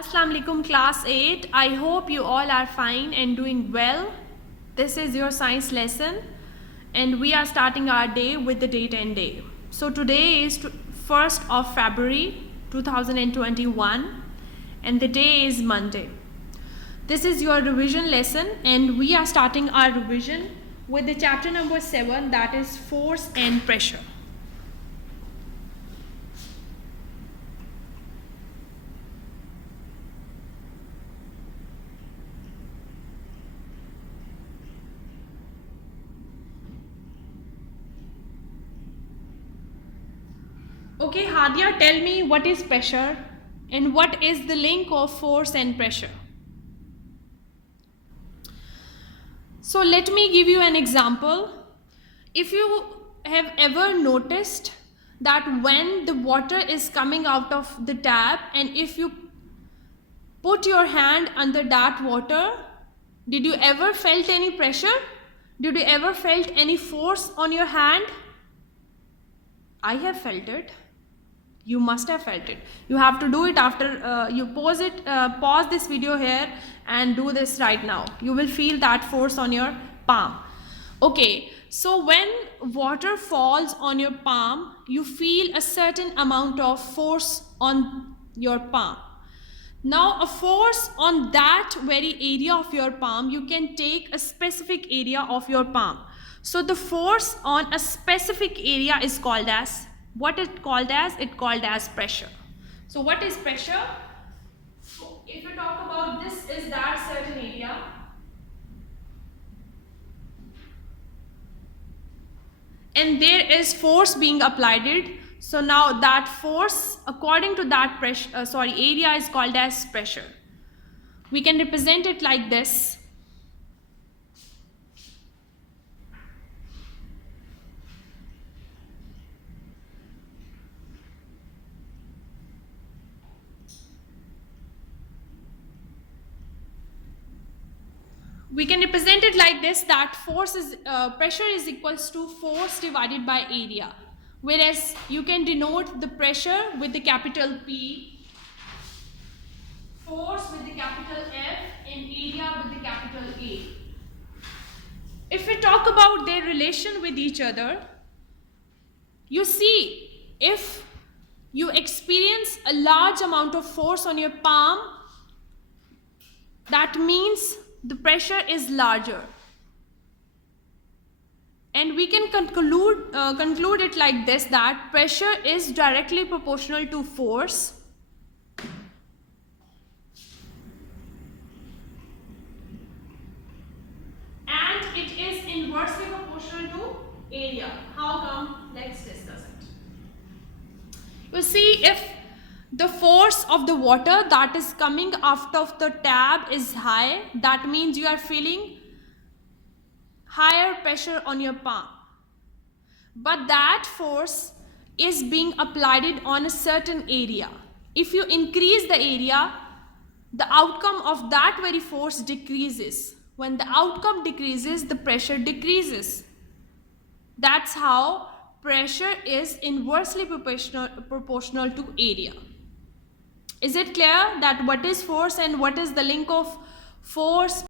Assalamu alaikum class 8. I hope you all are fine and doing well. This is your science lesson and we are starting our day with the date and day. So today is 1st of February 2021 and the day is Monday. This is your revision lesson and we are starting our revision with the chapter number 7, that is force and pressure. Okay, Hadia, tell me what is pressure and what is the link of force and pressure. So let me give you an example. If you have ever noticed that when the water is coming out of the tap and if you put your hand under that water, did you ever felt any pressure? Did you ever felt any force on your hand? I have felt it. You must have felt it. You have to do it after you pause this video here and do this right now. You will feel that force on your palm. Okay, so when water falls on your palm, you feel a certain amount of force on your palm. Now a force on that very area of your palm, you can take a specific area of your palm. So the force on a specific area is called as, what it called as? It called as pressure. So what is pressure? So if you talk about this is that certain area. And there is force being applied. So now that force according to that pressure, area is called as pressure. We can represent it like this. We can represent it like this, that pressure is equals to force divided by area. Whereas you can denote the pressure with the capital P, force with the capital F, and area with the capital A. If we talk about their relation with each other, you see, if you experience a large amount of force on your palm, that means the pressure is larger. And we can conclude it like this, that pressure is directly proportional to force and it is inversely proportional to area. How come? Let's discuss it. You see, if the force of the water that is coming out of the tap is high, that means you are feeling higher pressure on your palm. But that force is being applied on a certain area. If you increase the area, the outcome of that very force decreases. When the outcome decreases, the pressure decreases. That's how pressure is inversely proportional to area. Is it clear that what is force and what is the link of force,